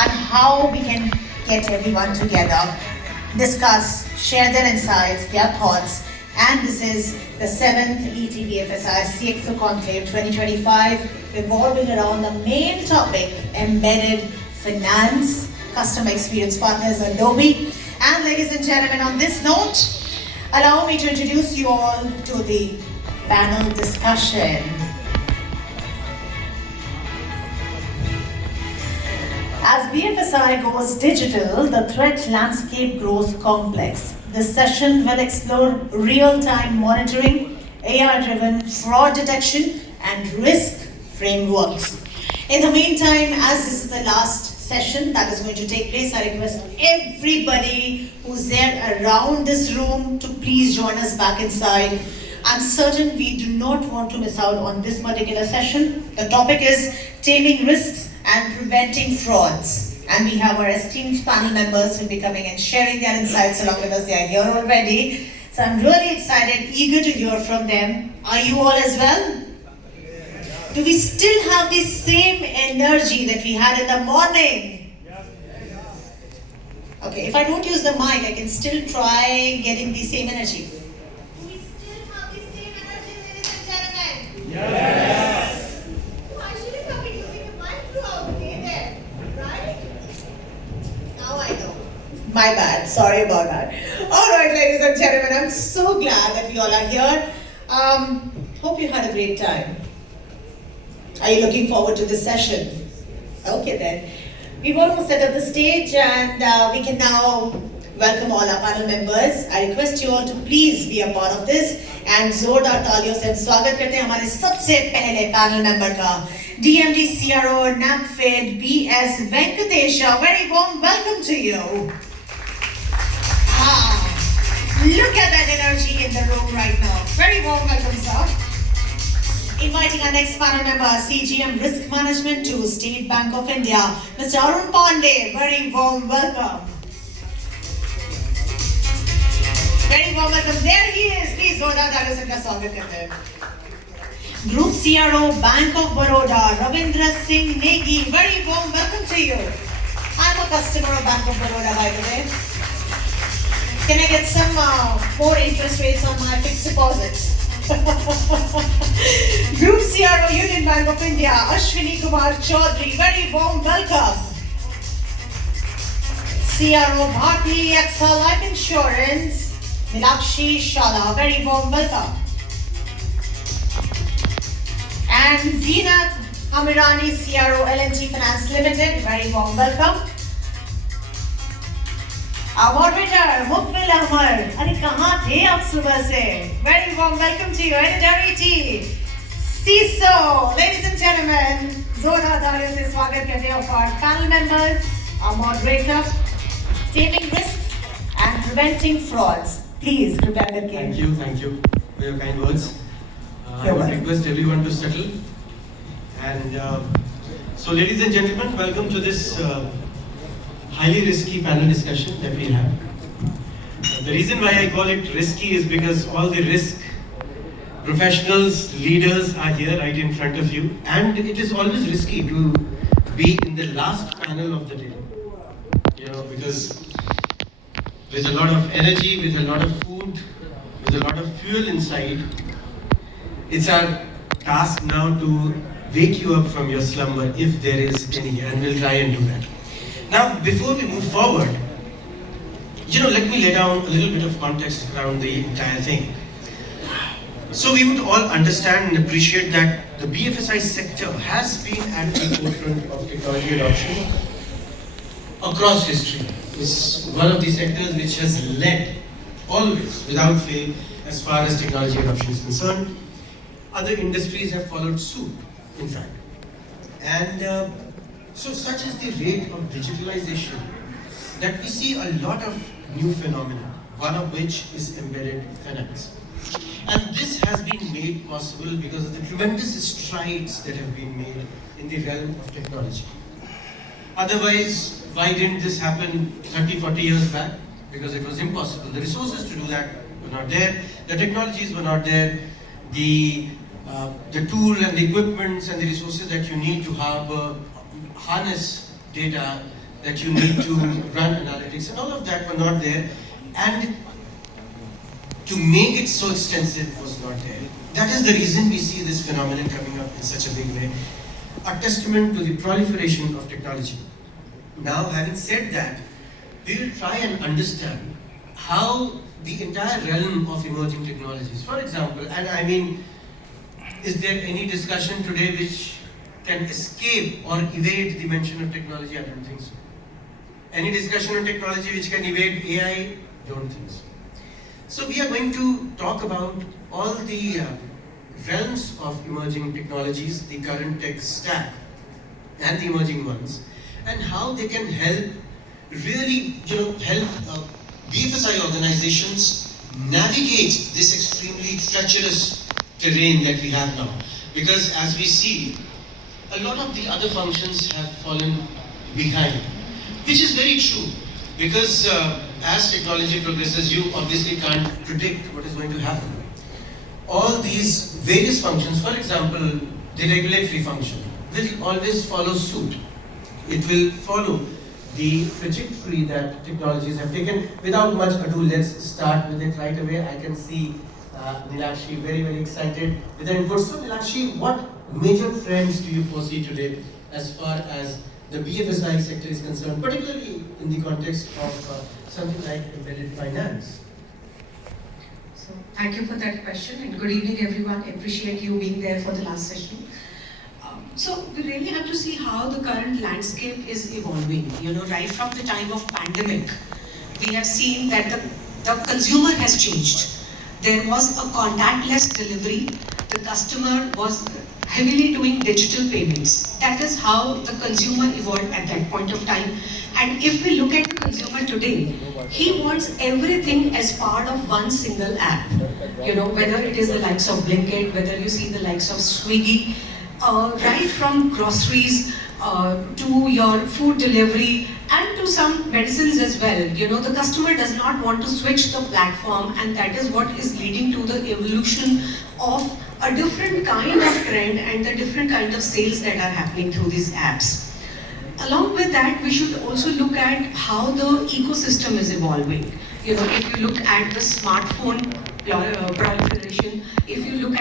on how we can get everyone together, discuss, share their insights, their thoughts, and this is the 7th ETBFSI CXO Conclave 2025, revolving around the main topic, embedded finance, customer experience partners, Adobe. And ladies and gentlemen, on this note, allow me to introduce you all to the panel discussion. As BFSI goes digital, the threat landscape grows complex. This session will explore real-time monitoring, AI-driven fraud detection, and risk frameworks. In the meantime, as this is the last session that is going to take place, I request everybody who's there around this room to please join us back inside. I'm certain we do not want to miss out on this particular session. The topic is taming risks and preventing frauds. And we have our esteemed panel members who will be coming and sharing their insights along with us. They are here already. So I'm really excited, eager to hear from them. Are you all as well? Do we still have the same energy that we had in the morning? Okay, if I don't use the mic, I can still try getting the same energy. Do we still have the same energy, ladies and gentlemen? Yes! I shouldn't have been using the mic throughout the day then, right? Now I know. My bad, sorry about that. Alright, ladies and gentlemen, I'm so glad that we all are here. Hope you had a great time. Are you looking forward to this session? Okay then. We've almost set up the stage and we can now welcome all our panel members. I request you all to please be a part of this and जोरदार तालियों से स्वागत करते हैं हमारे सबसे पहले panel member का DMD CRO NAPFID BS Venkatesha. Very warm welcome to you. Look at that energy in the room right now. Very warm welcome, sir. Inviting our next panel member, CGM Risk Management to State Bank of India, Mr. Arun Pandey. Very warm welcome. Very warm welcome. There he is. Please, जोरदार तालियों से इनका स्वागत करते हैं. Group CRO, Bank of Baroda, Ravindra Singh Negi. Very warm welcome to you. I'm a customer of Bank of Baroda, by the way. Can I get some more interest rates on my fixed deposits? Group CRO Union Bank of India, Ashwini Kumar Chaudhary, very warm welcome. CRO Bharti AXA Life Insurance, Nilakshi Shala, very warm welcome. And Zeenat Amirani, CRO L&T Finance Limited, very warm welcome. Our moderator, Mukbil Ahmad. अरे कहाँ थे आप सुबह से? Very warm welcome to you, Editority. CISO, ladies and gentlemen, जोरदार तालियों से स्वागत करते हैं of our panel members, our moderator, taming risks and preventing frauds. Please, prepare the game. Thank you for your kind words. I would request everyone to settle. And so, ladies and gentlemen, welcome to this highly risky panel discussion that we have. The reason why I call it risky is because all the risk professionals, leaders are here right in front of you, and it is always risky to be in the last panel of the day. You know, because with a lot of energy, with a lot of food, with a lot of fuel inside, it's our task now to wake you up from your slumber if there is any, and we'll try and do that. Now, before we move forward, let me lay down a little bit of context around the entire thing. So we would all understand and appreciate that the BFSI sector has been at the forefront of technology adoption across history. It's one of the sectors which has led, always, without fail, as far as technology adoption is concerned. Other industries have followed suit, in fact. And so such is the rate of digitalization that we see a lot of new phenomena, one of which is embedded finance. And this has been made possible because of the tremendous strides that have been made in the realm of technology. Otherwise, why didn't this happen 30, 40 years back? Because it was impossible. The resources to do that were not there, the technologies were not there, the tool and the equipments and the resources that you need to harness data that you need to run analytics, and all of that were not there. And to make it so extensive was not there. That is the reason we see this phenomenon coming up in such a big way. A testament to the proliferation of technology. Now, having said that, we will try and understand how the entire realm of emerging technologies, for example, and I mean, is there any discussion today which can escape or evade the mention of technology? I don't think so. Any discussion on technology which can evade AI? Don't think so. So we are going to talk about all the realms of emerging technologies, the current tech stack and the emerging ones, and how they can help really, help BFSI organizations navigate this extremely treacherous terrain that we have now. Because as we see, a lot of the other functions have fallen behind, which is very true. Because as technology progresses, you obviously can't predict what is going to happen. All these various functions, for example, the regulatory function, will always follow suit. It will follow the trajectory that technologies have taken. Without much ado, let's start with it right away. I can see Nilakshi very, very excited with her input. So Nilakshi, what major trends do you foresee today as far as the BFSI sector is concerned, particularly in the context of something like embedded finance? So thank you for that question, and good evening everyone. Appreciate you being there for the last session. So we really have to see how the current landscape is evolving. Right from the time of pandemic, we have seen that the consumer has changed. There was a contactless delivery. The customer was heavily doing digital payments. That is how the consumer evolved at that point of time. And if we look at the consumer today, he wants everything as part of one single app. Whether it is the likes of Blinkit, whether you see the likes of Swiggy, right from groceries to your food delivery and to some medicines as well. The customer does not want to switch the platform, and that is what is leading to the evolution of a different kind of trend and the different kind of sales that are happening through these apps. Along with that, we should also look at how the ecosystem is evolving. If you look at the smartphone proliferation, if you look at